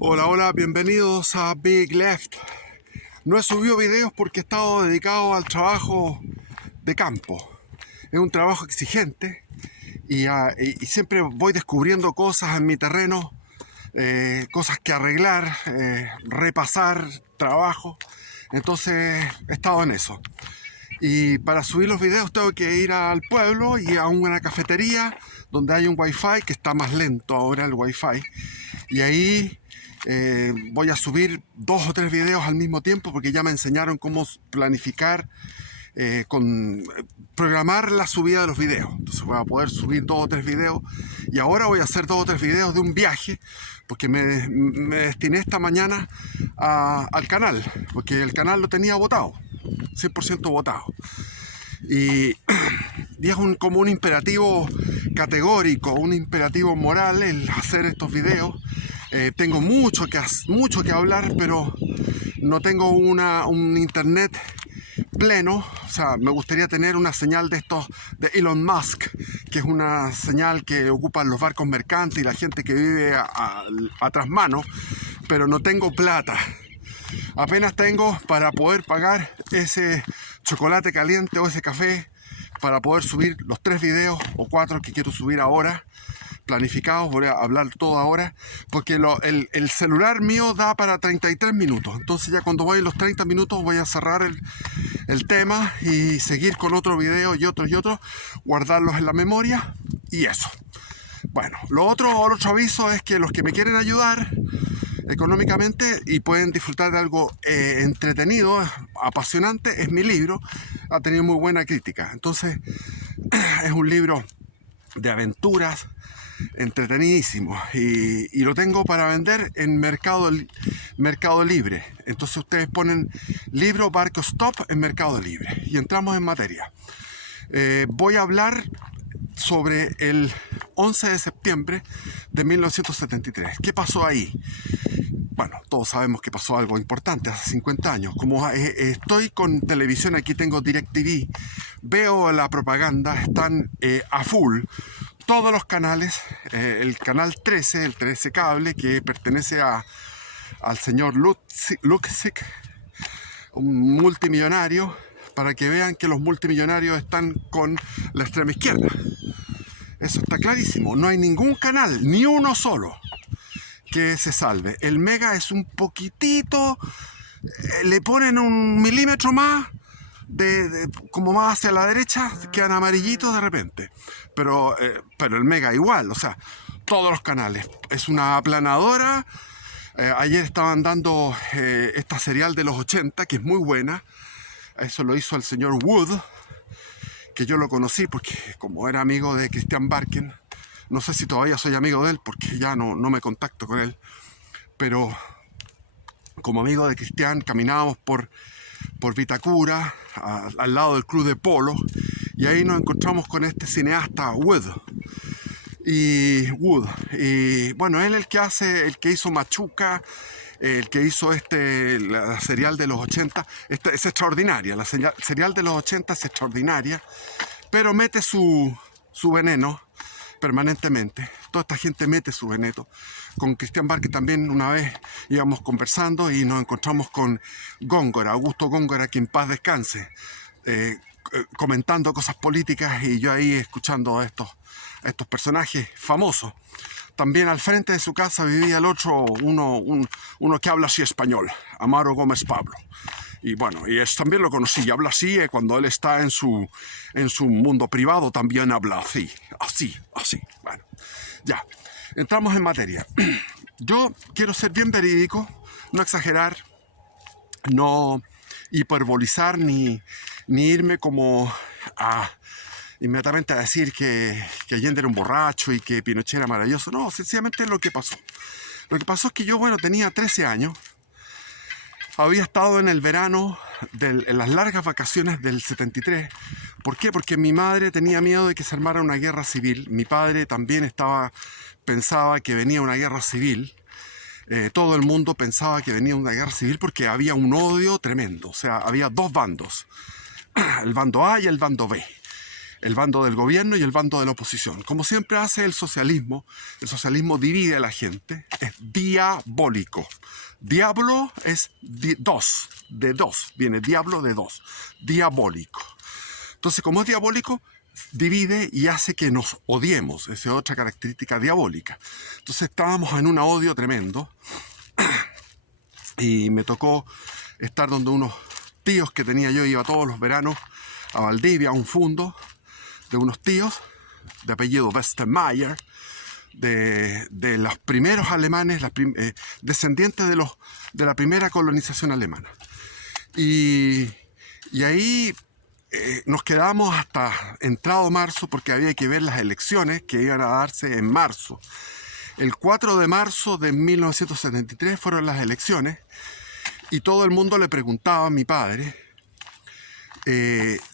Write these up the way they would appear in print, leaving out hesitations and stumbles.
Hola, hola, bienvenidos a Big Left. No he subido videos porque he estado dedicado al trabajo de campo. Es un trabajo exigente y siempre voy descubriendo cosas en mi terreno, cosas que arreglar, repasar trabajo. Entonces he estado en eso. Y para subir los videos tengo que ir al pueblo y a una cafetería donde hay un wifi que está más lento ahora el wifi. Y ahí voy a subir 2 o 3 videos al mismo tiempo porque ya me enseñaron cómo planificar, programar la subida de los videos. Entonces voy a poder subir 2 o 3 videos y ahora voy a hacer 2 o 3 videos de un viaje porque me destiné esta mañana al canal, porque el canal lo tenía botado, 100% botado. Y, y es como un imperativo categórico, un imperativo moral el hacer estos videos. Tengo mucho que hablar, pero no tengo un internet pleno. O sea, me gustaría tener una señal de estos de Elon Musk, que es una señal que ocupan los barcos mercantes y la gente que vive a trasmano, pero no tengo plata. Apenas tengo para poder pagar ese chocolate caliente o ese café para poder subir los 3 videos o 4 que quiero subir ahora planificados. Voy a hablar todo ahora porque el celular mío da para 33 minutos. Entonces ya cuando voy a los 30 minutos voy a cerrar el tema y seguir con otro video y otro, guardarlos en la memoria y eso. Bueno, el otro aviso es que los que me quieren ayudar económicamente y pueden disfrutar de algo entretenido, apasionante, es mi libro. Ha tenido muy buena crítica. Entonces es un libro de aventuras entretenidísimo y lo tengo para vender en Mercado Libre. Entonces ustedes ponen libro Barco Stop en Mercado Libre y entramos en materia. Voy a hablar sobre el 11 de septiembre de 1973. ¿Qué pasó ahí? Bueno, todos sabemos que pasó algo importante hace 50 años. Como estoy con televisión, aquí tengo DirecTV, veo la propaganda, están a full todos los canales, el canal 13, el 13 Cable, que pertenece al señor Luksic, un multimillonario, para que vean que los multimillonarios están con la extrema izquierda. Eso está clarísimo. No hay ningún canal, ni uno solo, que se salve. El Mega es un poquitito, le ponen un milímetro más, como más hacia la derecha, quedan amarillitos de repente. Pero el Mega igual, o sea, todos los canales. Es una aplanadora. Ayer estaban dando esta serial de los 80, que es muy buena. Eso lo hizo el señor Wood, que yo lo conocí porque como era amigo de Christian Barken, no sé si todavía soy amigo de él porque ya no me contacto con él, pero como amigo de Christian caminábamos por Vitacura, al lado del club de polo, y ahí nos encontramos con este cineasta Wood. Y bueno, él el que hizo Machuca, el que hizo la serial de los 80, es extraordinaria, la serial de los 80 es extraordinaria, pero mete su veneno permanentemente. Toda esta gente mete su veneno. Con Christian Barker también una vez íbamos conversando y nos encontramos con Góngora, Augusto Góngora, que en paz descanse, comentando cosas políticas y yo ahí escuchando a estos personajes famosos. También al frente de su casa vivía el otro, uno que habla así español, Amaro Gómez Pablo. Y bueno, también lo conocí, y habla así, cuando él está en su mundo privado también habla así. Bueno, ya, entramos en materia. Yo quiero ser bien verídico, no exagerar, no hiperbolizar ni irme como inmediatamente a decir que Allende era un borracho y que Pinochet era maravilloso. No, sencillamente es lo que pasó. Lo que pasó es que yo, tenía 13 años. Había estado en el verano, en las largas vacaciones del 73. ¿Por qué? Porque mi madre tenía miedo de que se armara una guerra civil. Mi padre también pensaba que venía una guerra civil. Todo el mundo pensaba que venía una guerra civil porque había un odio tremendo. O sea, había dos bandos, el bando A y el bando B. el bando del gobierno y el bando de la oposición. Como siempre hace el socialismo divide a la gente, es diabólico. Diablo es dos, de dos, viene diablo de dos, diabólico. Entonces, como es diabólico, divide y hace que nos odiemos, esa es otra característica diabólica. Entonces estábamos en un odio tremendo y me tocó estar donde unos tíos que tenía yo, iba todos los veranos a Valdivia, a un fundo de unos tíos de apellido Westermayer, de los primeros alemanes, descendientes de la primera colonización alemana. Y ahí nos quedamos hasta entrado marzo porque había que ver las elecciones que iban a darse en marzo. El 4 de marzo de 1973 fueron las elecciones y todo el mundo le preguntaba a mi padre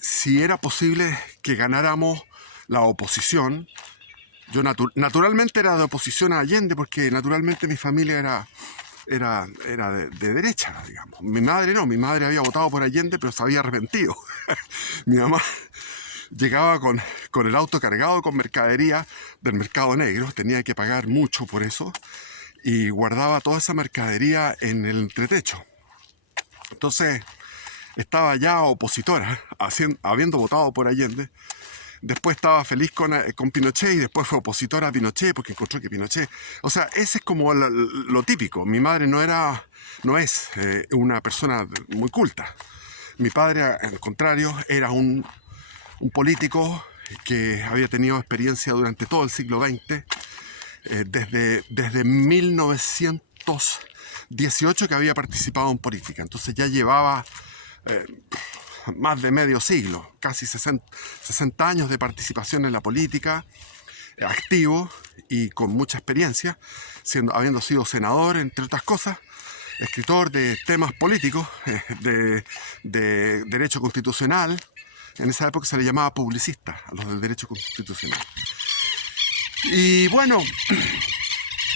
si era posible que ganáramos la oposición. Yo naturalmente era de oposición a Allende porque naturalmente mi familia era de derecha, digamos. Mi madre no, mi madre había votado por Allende pero se había arrepentido. Mi mamá llegaba con el auto cargado con mercadería del mercado negro, tenía que pagar mucho por eso y guardaba toda esa mercadería en el entretecho. Entonces estaba ya opositora, habiendo votado por Allende. Después estaba feliz con Pinochet y después fue opositora a Pinochet porque encontró que Pinochet... O sea, ese es como lo típico. Mi madre no es una persona muy culta. Mi padre, al contrario, era un político que había tenido experiencia durante todo el siglo XX, desde 1918 que había participado en política. Entonces ya llevaba más de medio siglo, casi 60 años de participación en la política, activo y con mucha experiencia, habiendo sido senador, entre otras cosas, escritor de temas políticos, de derecho constitucional. En esa época se le llamaba publicista a los del derecho constitucional. Y bueno,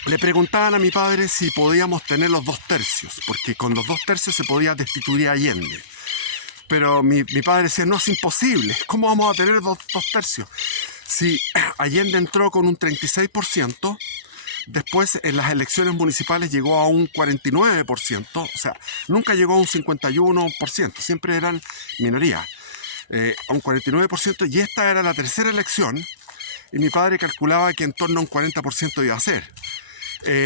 le preguntaban a mi padre si podíamos tener los 2 tercios, porque con los 2 tercios se podía destituir a Allende. Pero mi padre decía, no, es imposible, ¿cómo vamos a tener 2 tercios? Si Allende entró con un 36%, después en las elecciones municipales llegó a un 49%, o sea, nunca llegó a un 51%, siempre eran minorías, a un 49%, y esta era la tercera elección, y mi padre calculaba que en torno a un 40% iba a ser.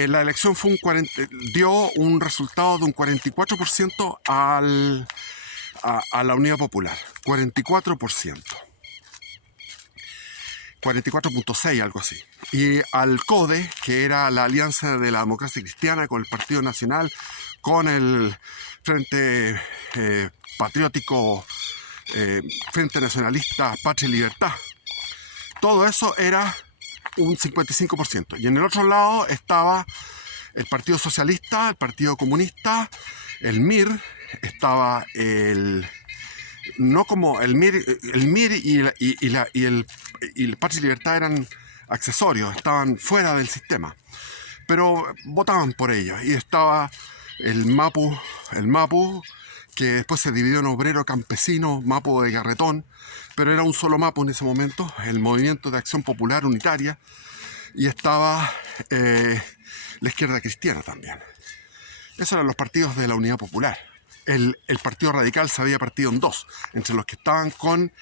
La elección dio un resultado de un 44% a la Unidad Popular, 44%. 44.6, algo así. Y al CODE, que era la alianza de la democracia cristiana con el Partido Nacional, con el Frente Patriótico, Frente Nacionalista, Patria y Libertad. Todo eso era un 55%. Y en el otro lado estaba el Partido Socialista, el Partido Comunista, el MIR, estaba no como el MIR y el Patria y Libertad eran accesorios, estaban fuera del sistema, pero votaban por ellos. Y estaba el MAPU, que después se dividió en obrero campesino, MAPU de Garretón, pero era un solo MAPU en ese momento, el Movimiento de Acción Popular Unitaria, y estaba la izquierda cristiana también. Esos eran los partidos de la Unidad Popular. El Partido Radical se había partido en 2, entre los que estaban con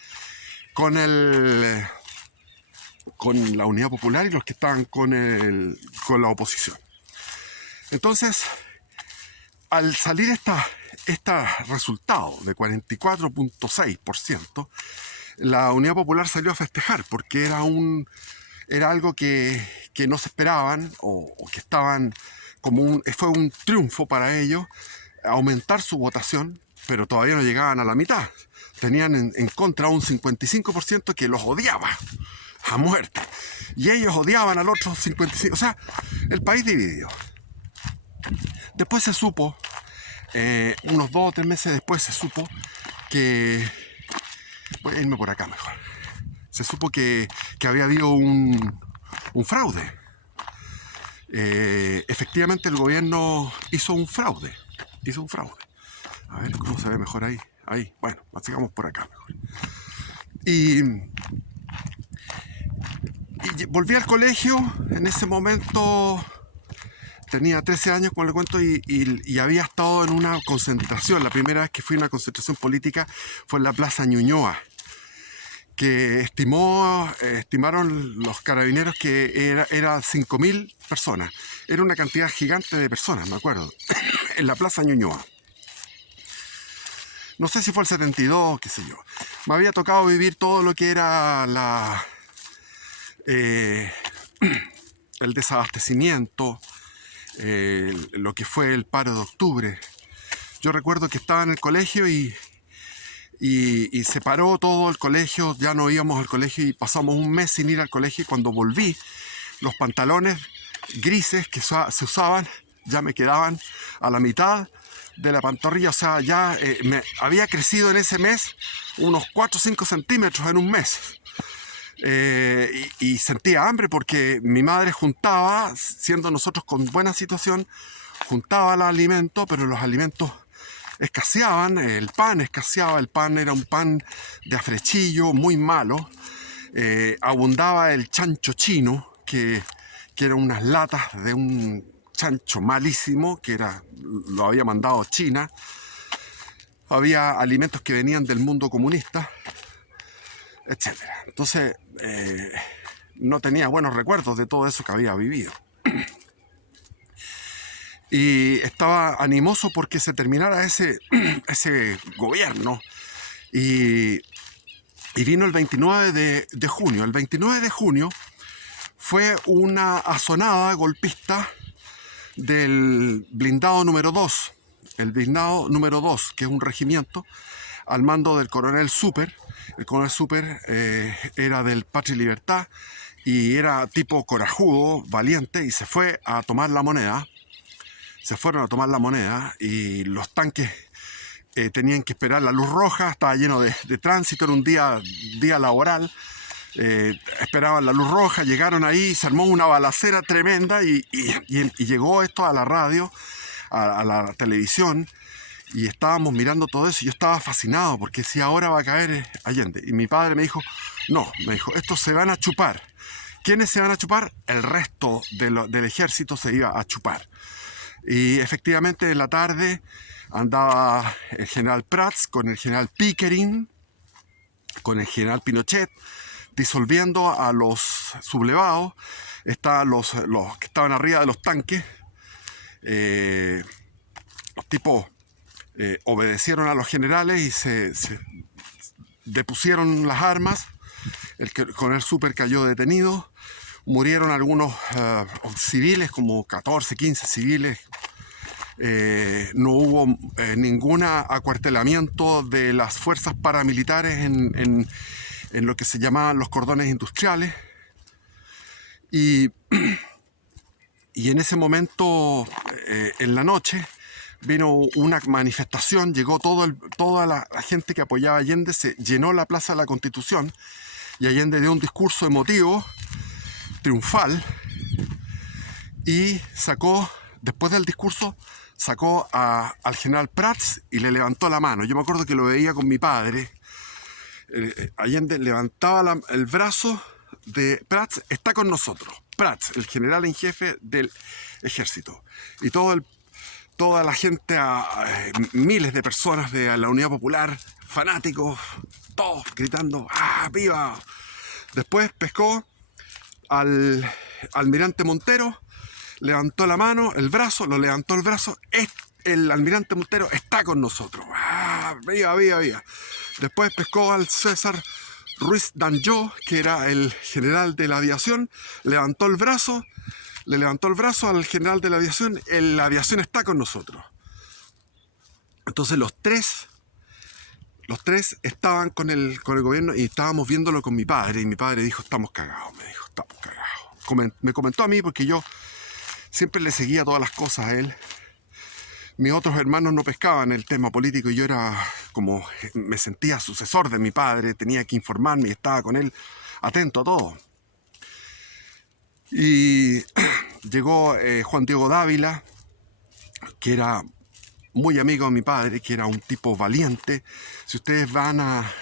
la Unidad Popular y los que estaban con la oposición. Entonces, al salir este resultado de 44.6%, la Unidad Popular salió a festejar porque era algo que no se esperaban o que estaban fue un triunfo para ellos aumentar su votación, pero todavía no llegaban a la mitad. Tenían en contra un 55% que los odiaba a muerte. Y ellos odiaban al otro 55%. O sea, el país dividido. Después se supo, unos 2 o 3 meses después se supo que... Voy a irme por acá mejor. Se supo que había habido un fraude. Efectivamente el gobierno hizo un fraude. A ver cómo se ve mejor ahí. Bueno, sigamos por acá mejor. Y Y volví al colegio. En ese momento tenía 13 años, como le cuento, y había estado en una concentración. La primera vez que fui a una concentración política fue en la Plaza Ñuñoa, que estimaron los carabineros que era 5.000 personas. Era una cantidad gigante de personas, me acuerdo, en la Plaza Ñuñoa. No sé si fue el 72, qué sé yo. Me había tocado vivir todo lo que era el desabastecimiento, lo que fue el paro de octubre. Yo recuerdo que estaba en el colegio y se paró todo el colegio, ya no íbamos al colegio y pasamos un mes sin ir al colegio, y cuando volví, los pantalones grises que se usaban ya me quedaban a la mitad de la pantorrilla. O sea, ya me había crecido en ese mes unos 4 o 5 centímetros en un mes. Y sentía hambre porque mi madre juntaba, siendo nosotros con buena situación, juntaba el alimento, pero los alimentos escaseaban, el pan escaseaba, el pan era un pan de afrechillo muy malo. Abundaba el chancho chino, que eran unas latas de un chancho malísimo, lo había mandado China. Había alimentos que venían del mundo comunista, etcétera. Entonces, no tenía buenos recuerdos de todo eso que había vivido. Y estaba animoso porque se terminara ese gobierno. Y vino el 29 de junio. El 29 de junio fue una azonada golpista del blindado número 2. El blindado número 2, que es un regimiento al mando del coronel Super. El coronel Super era del Patria y Libertad y era tipo corajudo, valiente, y se fue a tomar la moneda. Se fueron a tomar la moneda y los tanques tenían que esperar la luz roja. Estaba lleno de tránsito, era un día laboral. Esperaban la luz roja, llegaron ahí, se armó una balacera tremenda y llegó esto a la radio, a la televisión, y estábamos mirando todo eso. Y yo estaba fascinado porque si ahora va a caer Allende. Y mi padre me dijo, no, estos se van a chupar. ¿Quiénes se van a chupar? El resto del ejército se iba a chupar. Y efectivamente en la tarde andaba el general Prats con el general Pickering, con el general Pinochet, disolviendo a los sublevados. Estaban los que estaban arriba de los tanques. Los tipos obedecieron a los generales y se depusieron las armas. El coronel Super cayó detenido. Murieron algunos civiles, como 14, 15 civiles. No hubo ningún acuartelamiento de las fuerzas paramilitares en lo que se llamaban los cordones industriales. Y en ese momento, en la noche, vino una manifestación, llegó toda la gente que apoyaba a Allende, se llenó la Plaza de la Constitución y Allende dio un discurso emotivo, triunfal, y después del discurso, sacó al general Prats y le levantó la mano. Yo me acuerdo que lo veía con mi padre. Allende levantaba el brazo de Prats, está con nosotros. Prats, el general en jefe del ejército. Y toda la gente, miles de personas de la Unidad Popular, fanáticos, todos gritando, ¡ah, viva! Después pescó al almirante Montero, levantó la mano, lo levantó el brazo. El almirante Montero está con nosotros. ¡Ah, viva, viva, viva! Después pescó al César Ruiz Danjó, que era el general de la aviación, le levantó el brazo al general de la aviación. La aviación está con nosotros. Entonces los tres estaban con el gobierno y estábamos viéndolo con mi padre. Y mi padre dijo, estamos cagados. Me comentó a mí porque yo siempre le seguía todas las cosas a él. Mis otros hermanos no pescaban el tema político y yo me sentía sucesor de mi padre, tenía que informarme y estaba con él atento a todo. Y llegó Juan Diego Dávila, que era muy amigo de mi padre, que era un tipo valiente. Si ustedes van a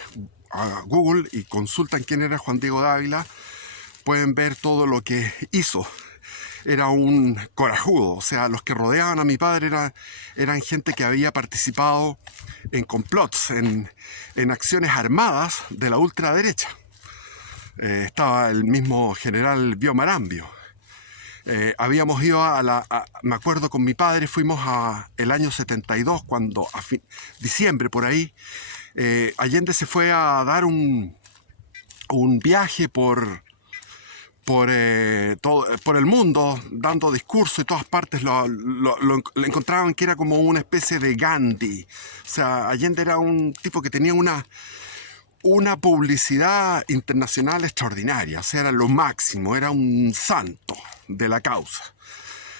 Google y consultan quién era Juan Diego Dávila, pueden ver todo lo que hizo. Era un corajudo, o sea, los que rodeaban a mi padre eran gente que había participado en complots, en acciones armadas de la ultraderecha. Estaba el mismo general Bio Marambio. Habíamos ido me acuerdo con mi padre, fuimos el año 72, cuando diciembre por ahí, Allende se fue a dar un viaje por el mundo, dando discursos y todas partes lo encontraban que era como una especie de Gandhi. O sea, Allende era un tipo que tenía una publicidad internacional extraordinaria, o sea, era lo máximo, era un santo de la causa.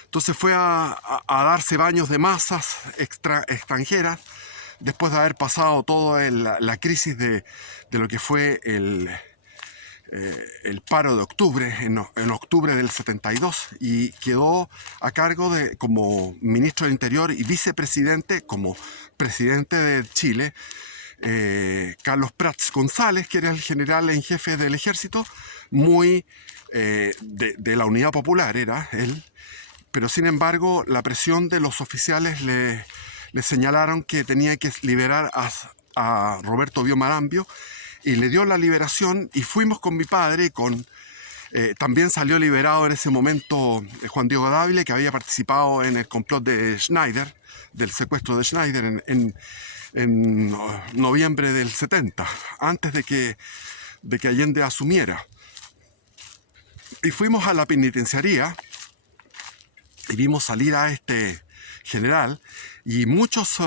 Entonces fue a darse baños de masas extranjeras, después de haber pasado toda la crisis de lo que fue el paro de octubre, en octubre del 72, y quedó a cargo como ministro del Interior y vicepresidente, como presidente de Chile, Carlos Prats González, que era el general en jefe del ejército, muy de la Unidad Popular era él, pero sin embargo la presión de los oficiales le señalaron que tenía que liberar a Roberto Bio Marambio, y le dio la liberación, y fuimos con mi padre. También salió liberado en ese momento Juan Diego Dávila, que había participado en el complot de Schneider, del secuestro de Schneider en noviembre del 70, antes de que Allende asumiera. Y fuimos a la penitenciaría y vimos salir a este general y muchos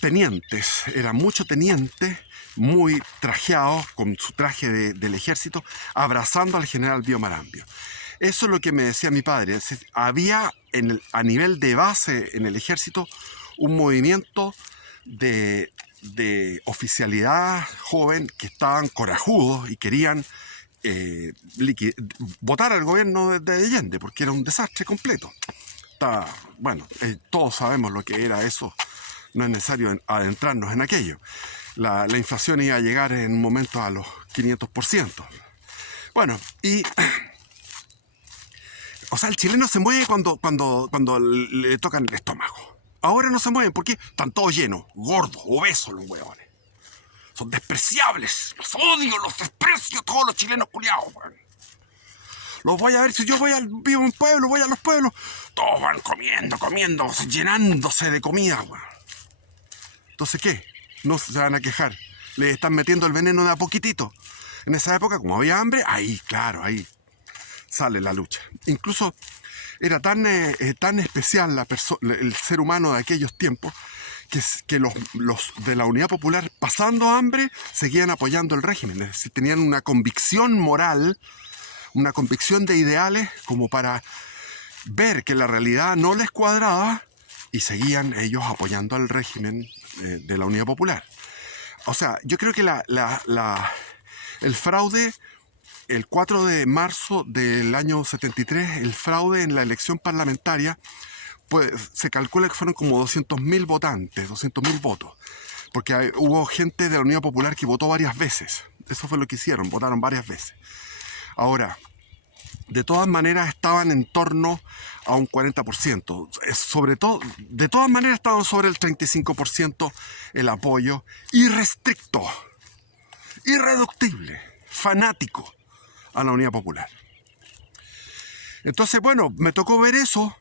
tenientes, era mucho teniente, muy trajeados, con su traje del ejército, abrazando al general Bio Marambio. Eso es lo que me decía mi padre. Había a nivel de base en el ejército un movimiento de oficialidad joven que estaban corajudos y querían votar al gobierno de Allende, porque era un desastre completo. Bueno, todos sabemos lo que era eso. No es necesario adentrarnos en aquello. La inflación iba a llegar en un momento a los 500%. Bueno, o sea, el chileno se mueve cuando le tocan el estómago. Ahora no se mueven porque están todos llenos, gordos, obesos los huevones. Son despreciables. Los odio, los desprecio, todos los chilenos culiados, weón. Los voy a ver, si yo vivo en un pueblo, voy a los pueblos, todos van comiendo, llenándose de comida, weón. Entonces, ¿qué? No se van a quejar. Le están metiendo el veneno de a poquitito. En esa época, como había hambre, ahí sale la lucha. Incluso era tan especial el ser humano de aquellos tiempos que los de la Unidad Popular, pasando hambre, seguían apoyando el régimen. Es decir, tenían una convicción moral, una convicción de ideales, como para ver que la realidad no les cuadraba, y seguían ellos apoyando al régimen de la Unidad Popular. O sea, yo creo que el fraude, el 4 de marzo del año 73, el fraude en la elección parlamentaria, pues se calcula que fueron como 200.000 votantes, 200.000 votos, porque hubo gente de la Unidad Popular que votó varias veces. Eso fue lo que hicieron, votaron varias veces. Ahora, de todas maneras estaban en torno a un 40%. Sobre todo, de todas maneras estaban sobre el 35% el apoyo irrestricto, irreductible, fanático a la Unidad Popular. Entonces, bueno, me tocó ver eso.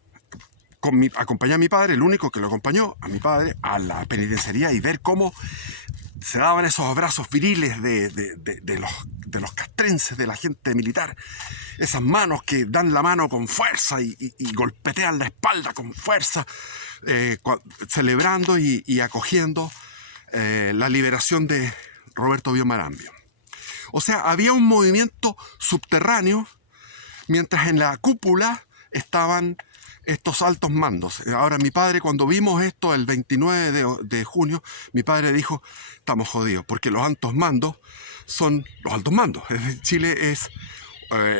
Acompañé a mi padre, el único que lo acompañó, a mi padre, a la penitenciaría, y ver cómo se daban esos abrazos viriles de los castrenses, de la gente militar. Esas manos que dan la mano con fuerza y golpetean la espalda con fuerza, celebrando y acogiendo la liberación de Roberto Bio Marambio. O sea, había un movimiento subterráneo, mientras en la cúpula estaban estos altos mandos. Ahora, mi padre, cuando vimos esto el 29 de junio, mi padre dijo: estamos jodidos, porque los altos mandos son los altos mandos. Chile es,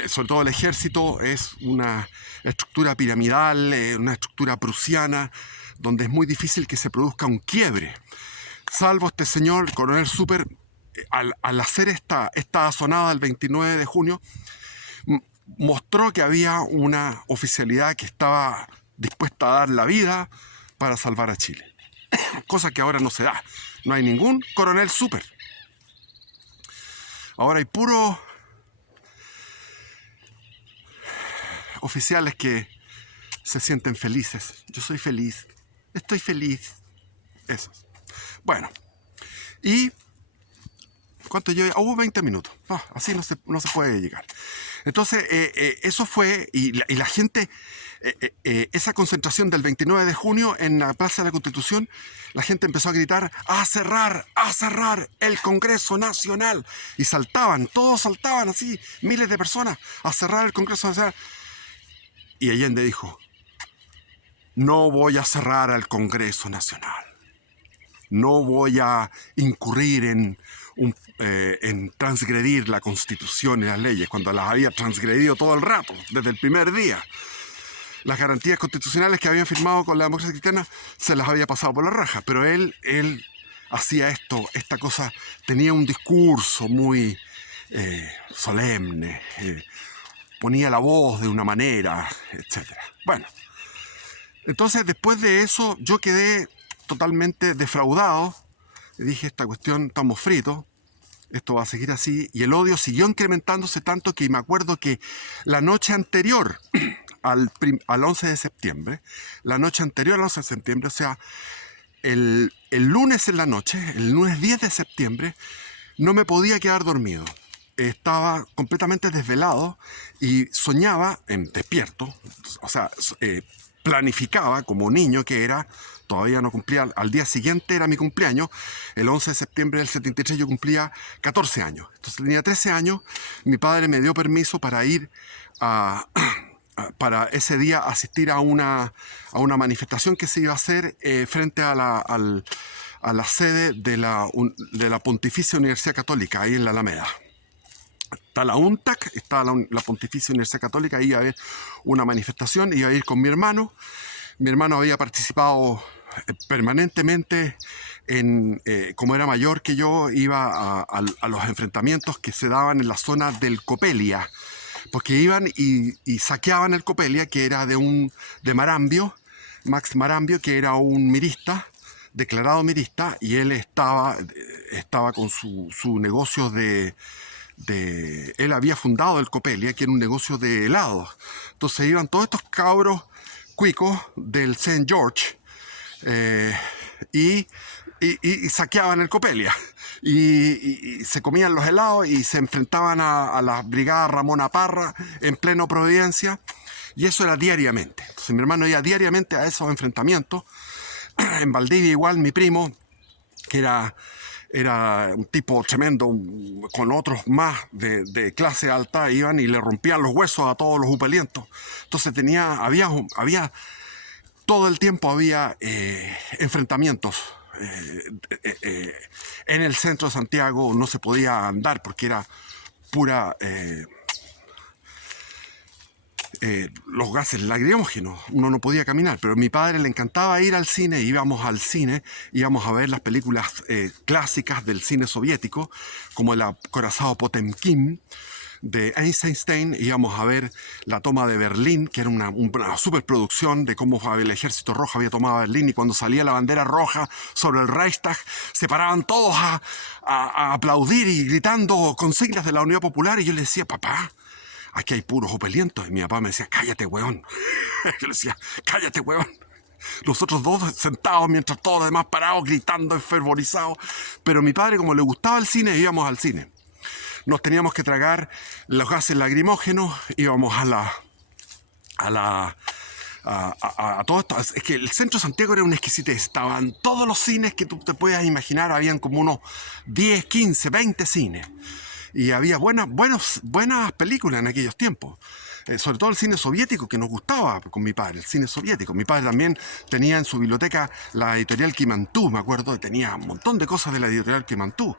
sobre todo el ejército, es una estructura piramidal, una estructura prusiana, donde es muy difícil que se produzca un quiebre. Salvo este señor, el coronel Super, al hacer esta asonada el 29 de junio, mostró que había una oficialidad que estaba dispuesta a dar la vida para salvar a Chile. Cosa que ahora no se da. No hay ningún coronel súper. Ahora hay puros oficiales que se sienten felices. Yo soy feliz. Estoy feliz. Eso. Bueno. Y... ¿cuánto llevo? Hubo 20 minutos. Así no se puede llegar. Entonces, eso fue... Y la gente... esa concentración del 29 de junio en la Plaza de la Constitución, la gente empezó a gritar: ¡a cerrar! ¡a cerrar el Congreso Nacional! Y saltaban, todos saltaban así, miles de personas, a cerrar el Congreso Nacional. Y Allende dijo: no voy a cerrar al Congreso Nacional. No voy a incurrir en transgredir la Constitución y las leyes, cuando las había transgredido todo el rato, desde el primer día. Las garantías constitucionales que habían firmado con la democracia cristiana se las había pasado por la raja, pero él hacía esta cosa, tenía un discurso muy solemne, ponía la voz de una manera, etc. Bueno, entonces después de eso yo quedé totalmente defraudado. Dije: esta cuestión, estamos fritos, esto va a seguir así. Y el odio siguió incrementándose tanto que me acuerdo que la noche anterior al 11 de septiembre, o sea, el lunes en la noche, el lunes 10 de septiembre, no me podía quedar dormido. Estaba completamente desvelado y soñaba, despierto, o sea, planificaba como niño que era. Todavía no cumplía, al día siguiente era mi cumpleaños, el 11 de septiembre del 73 yo cumplía 14 años. Entonces tenía 13 años, mi padre me dio permiso para ir para ese día asistir a una manifestación que se iba a hacer frente a la sede de la Pontificia Universidad Católica, ahí en la Alameda. Está la UNTAC, está la Pontificia Universidad Católica, ahí iba a haber una manifestación, iba a ir con mi hermano. Mi hermano había participado permanentemente como era mayor que yo, iba a los enfrentamientos que se daban en la zona del Copelia, porque iban y saqueaban el Copelia, que era de Marambio, Max Marambio, que era un mirista, declarado mirista, y él estaba con su negocio él había fundado el Copelia, que era un negocio de helados. Entonces iban todos estos cabros cuicos del St. George y saqueaban el Copelia y se comían los helados y se enfrentaban a la brigada Ramona Parra en pleno Providencia, y eso era diariamente. Entonces mi hermano iba diariamente a esos enfrentamientos. En Valdivia igual, mi primo, que era un tipo tremendo, con otros más de clase alta, iban y le rompían los huesos a todos los upelientos. Entonces había todo el tiempo había enfrentamientos. En el centro de Santiago no se podía andar porque era pura... los gases lacrimógenos, uno no podía caminar. Pero a mi padre le encantaba ir al cine, íbamos al cine, íbamos a ver las películas clásicas del cine soviético, como El acorazado Potemkin de Eisenstein. Íbamos a ver La toma de Berlín, que era una superproducción de cómo el ejército rojo había tomado Berlín, y cuando salía la bandera roja sobre el Reichstag se paraban todos a aplaudir y gritando consignas de la Unidad Popular. Y yo le decía: papá, aquí hay puros opelientos. Y mi papá me decía: cállate, weón. Yo le decía: cállate, weón. Los otros dos sentados mientras todos los demás parados, gritando, enfervorizados. Pero a mi padre, como le gustaba el cine, íbamos al cine. Nos teníamos que tragar los gases lacrimógenos, íbamos a todo esto. Es que el centro de Santiago era una exquisitez. Estaban todos los cines que tú te puedas imaginar. Habían como unos 10, 15, 20 cines. Y había buenas películas en aquellos tiempos. Sobre todo el cine soviético, que nos gustaba con mi padre, el cine soviético. Mi padre también tenía en su biblioteca la editorial Kimantú, me acuerdo, tenía un montón de cosas de la editorial Kimantú.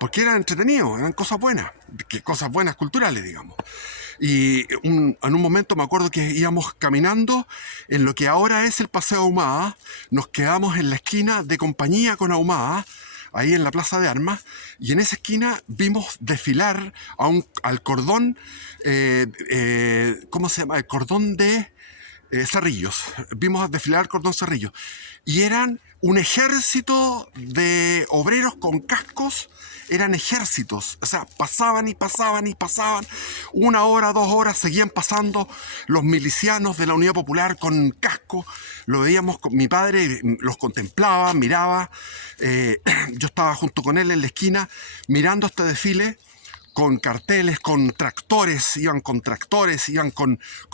Porque era entretenido, eran cosas buenas culturales, digamos. Y en un momento me acuerdo que íbamos caminando en lo que ahora es el Paseo Ahumada. Nos quedamos en la esquina de Compañía con Ahumada, ahí en la Plaza de Armas, y en esa esquina vimos desfilar al cordón, ¿cómo se llama? El cordón de Cerrillos. Vimos desfilar al cordón Cerrillos. Y eran un ejército de obreros con cascos, eran ejércitos, o sea, pasaban y pasaban y pasaban, 1 hora, 2 horas, seguían pasando los milicianos de la Unidad Popular con casco, lo veíamos, mi padre los contemplaba, miraba, yo estaba junto con él en la esquina, mirando este desfile, con carteles, con tractores, iban con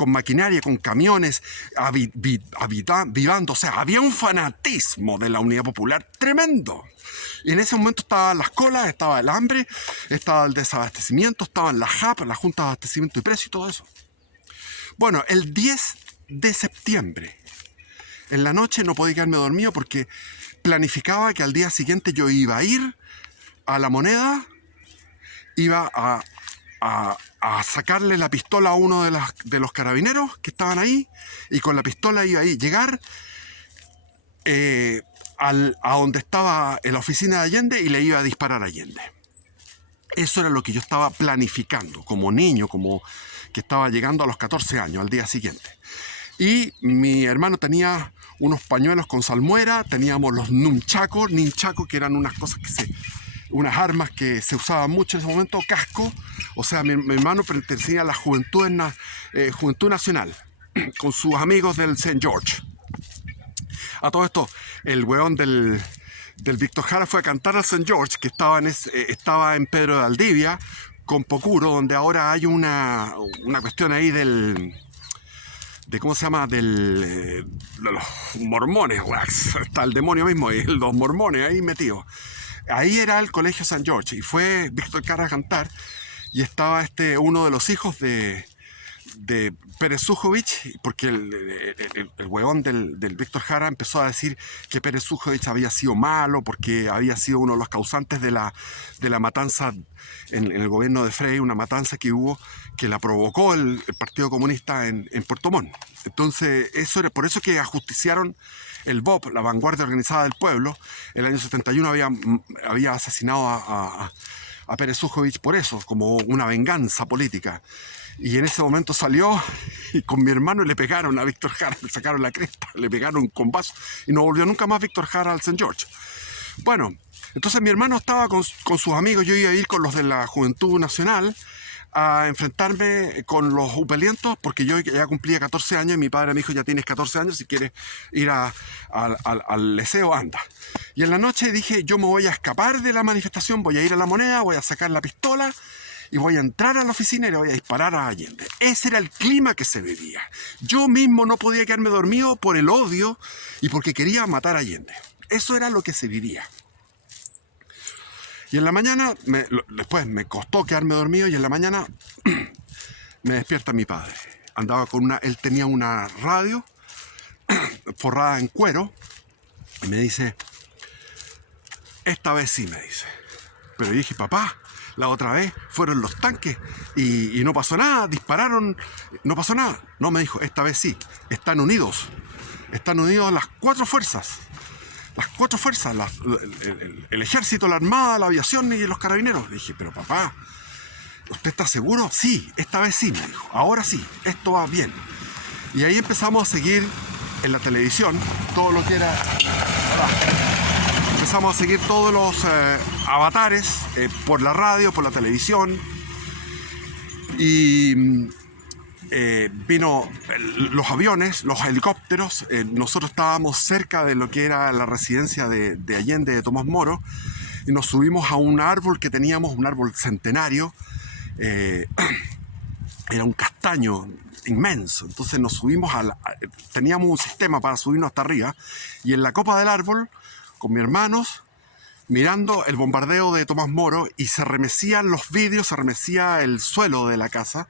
maquinaria, con camiones, avivando, o sea, había un fanatismo de la Unidad Popular tremendo. Y en ese momento estaban las colas, estaba el hambre, estaba el desabastecimiento, estaban las JAP, la Junta de Abastecimiento y Precio y todo eso. Bueno, el 10 de septiembre, en la noche no podía quedarme dormido porque planificaba que al día siguiente yo iba a ir a La Moneda, iba a sacarle la pistola a uno de los carabineros que estaban ahí, y con la pistola iba a llegar a donde estaba en la oficina de Allende y le iba a disparar a Allende. Eso era lo que yo estaba planificando como niño, como que estaba llegando a los 14 años, al día siguiente. Y mi hermano tenía unos pañuelos con salmuera, teníamos los nunchacos, que eran unas cosas unas armas que se usaban mucho en ese momento, casco. O sea, mi hermano pertenecía a la Juventud Nacional, con sus amigos del St. George. A todo esto, el weón del Víctor Jara fue a cantar al St. George, que estaba en Pedro de Valdivia, con Pocuro, donde ahora hay una cuestión ahí ¿cómo se llama? De los mormones, está el demonio mismo, y los mormones ahí metidos. Ahí era el colegio St. George, y fue Víctor Jara a cantar, y estaba uno de los hijos de Pérez Zújovich, porque el huevón del Víctor Jara empezó a decir que Pérez Zújovich había sido malo porque había sido uno de los causantes de la matanza en el gobierno de Frei, una matanza que hubo, que la provocó el Partido Comunista en Puerto Montt. Entonces, por eso que ajusticiaron el BOP, la Vanguardia Organizada del Pueblo. El año 71 había asesinado a Pérez Zújovich por eso, como una venganza política. Y en ese momento salió y con mi hermano le pegaron a Víctor Jara, le sacaron la cresta, le pegaron con vaso y no volvió nunca más Víctor Jara al St. George. Bueno, entonces mi hermano estaba con sus amigos, yo iba a ir con los de la Juventud Nacional a enfrentarme con los upelientos, porque yo ya cumplía 14 años y mi padre me dijo: ya tienes 14 años, si quieres ir al liceo, anda. Y en la noche dije: yo me voy a escapar de la manifestación, voy a ir a La Moneda, voy a sacar la pistola y voy a entrar a la oficina y le voy a disparar a Allende. Ese era el clima que se vivía. Yo mismo no podía quedarme dormido por el odio y porque quería matar a Allende. Eso era lo que se vivía. Y en la mañana, después me costó quedarme dormido, y en la mañana me despierta mi padre. Él tenía una radio forrada en cuero, y me dice: esta vez sí, me dice. Pero dije: papá, la otra vez fueron los tanques y no pasó nada, dispararon, no pasó nada. No, me dijo: esta vez sí, están unidos las 4 fuerzas. Las 4 fuerzas, el ejército, la armada, la aviación y los carabineros. Le dije: pero papá, ¿usted está seguro? Sí, esta vez sí, me dijo. Ahora sí, esto va bien. Y ahí empezamos a seguir en la televisión todo lo que era... Empezamos a seguir todos los avatares por la radio, por la televisión. Y vino los aviones, los helicópteros. Nosotros estábamos cerca de lo que era la residencia de Allende, de Tomás Moro, y nos subimos a un árbol que teníamos, un árbol centenario. Era un castaño inmenso. Entonces nos subimos teníamos un sistema para subirnos hasta arriba, y en la copa del árbol, con mis hermanos, mirando el bombardeo de Tomás Moro, y se remecían los vidrios, se remecía el suelo de la casa,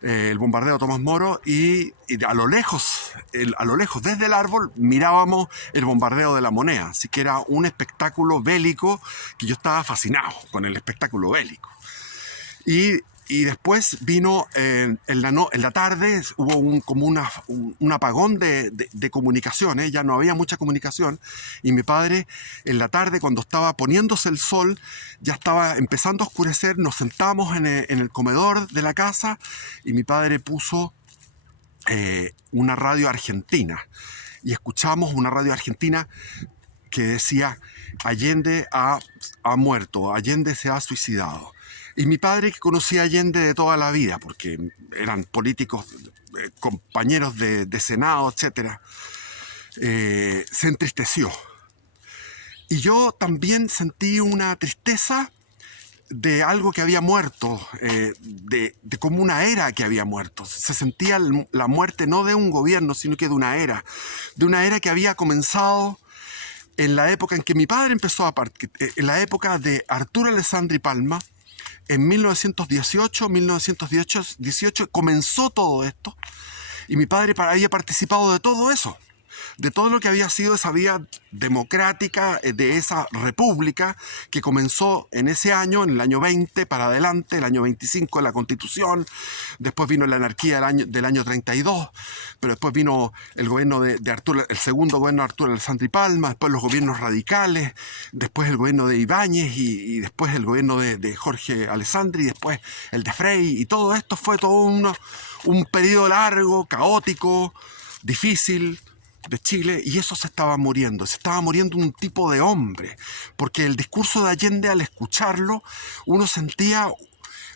el bombardeo de Tomás Moro, y a lo lejos, desde el árbol, mirábamos el bombardeo de La Moneda. Así que era un espectáculo bélico que yo estaba fascinado con el espectáculo bélico. Y y después vino en la tarde, hubo un apagón de comunicaciones, ya no había mucha comunicación, y mi padre en la tarde, cuando estaba poniéndose el sol, ya estaba empezando a oscurecer, nos sentamos en el comedor de la casa y mi padre puso una radio argentina, y escuchamos una radio argentina que decía: Allende ha muerto, Allende se ha suicidado. Y mi padre, que conocía a Allende de toda la vida, porque eran políticos, compañeros de Senado, etc., se entristeció. Y yo también sentí una tristeza de algo que había muerto, de como una era que había muerto. Se sentía la muerte no de un gobierno, sino que de una era que había comenzado en la época en que mi padre empezó a partir, en la época de Arturo Alessandri Palma. En 1918 comenzó todo esto, y mi padre había participado de todo eso, de todo lo que había sido esa vía democrática, de esa república que comenzó en ese año, en el año 20 para adelante, el año 25 la Constitución, después vino la anarquía del año 32, pero después vino el gobierno de Arturo, el segundo gobierno de Arturo Alessandri Palma, después los gobiernos radicales, después el gobierno de Ibáñez y después el gobierno de Jorge Alessandri, y después el de Frei, y todo esto fue todo un periodo largo, caótico, difícil, de Chile, y eso se estaba muriendo un tipo de hombre, porque el discurso de Allende, al escucharlo, uno sentía,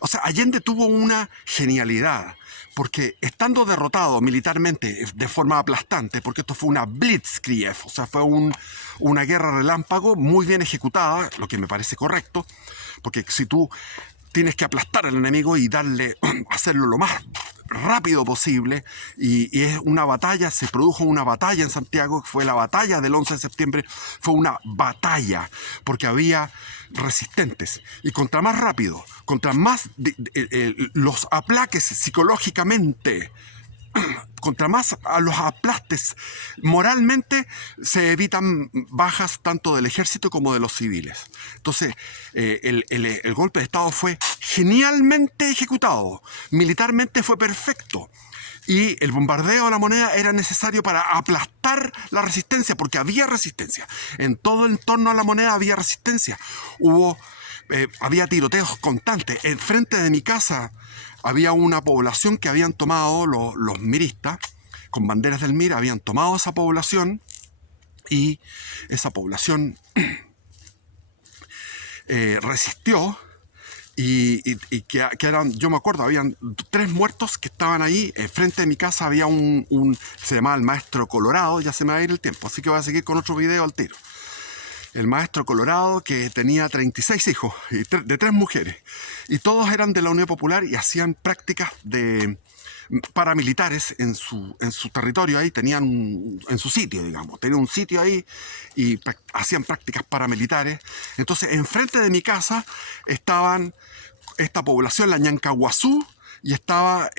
o sea, Allende tuvo una genialidad, porque estando derrotado militarmente de forma aplastante, porque esto fue una blitzkrieg, o sea, fue una guerra relámpago muy bien ejecutada, lo que me parece correcto, porque si tú tienes que aplastar al enemigo y hacerlo lo más rápido posible, y es una batalla, se produjo una batalla en Santiago, fue la batalla del 11 de septiembre, fue una batalla, porque había resistentes, y contra más rápido, contra más los aplaques psicológicamente, contra más a los aplastes moralmente, se evitan bajas tanto del ejército como de los civiles. Entonces, el golpe de Estado fue genialmente ejecutado, militarmente fue perfecto, y el bombardeo a la Moneda era necesario para aplastar la resistencia, porque había resistencia. En todo el entorno a la Moneda había resistencia. Había tiroteos constantes. Enfrente de mi casa había una población que habían tomado los miristas, con banderas del MIR, habían tomado esa población, y esa población resistió, y que eran, yo me acuerdo, habían 3 muertos que estaban ahí. Frente de mi casa había se llamaba el Maestro Colorado, ya se me va a ir el tiempo, así que voy a seguir con otro video al tiro. El Maestro Colorado, que tenía 36 hijos, de 3 mujeres, y todos eran de la Unión Popular y hacían prácticas paramilitares en su territorio. Ahí tenían en su sitio, digamos, tenían un sitio ahí y hacían prácticas paramilitares. Entonces, enfrente de mi casa estaban esta población, la Ñancahuazú, y estaba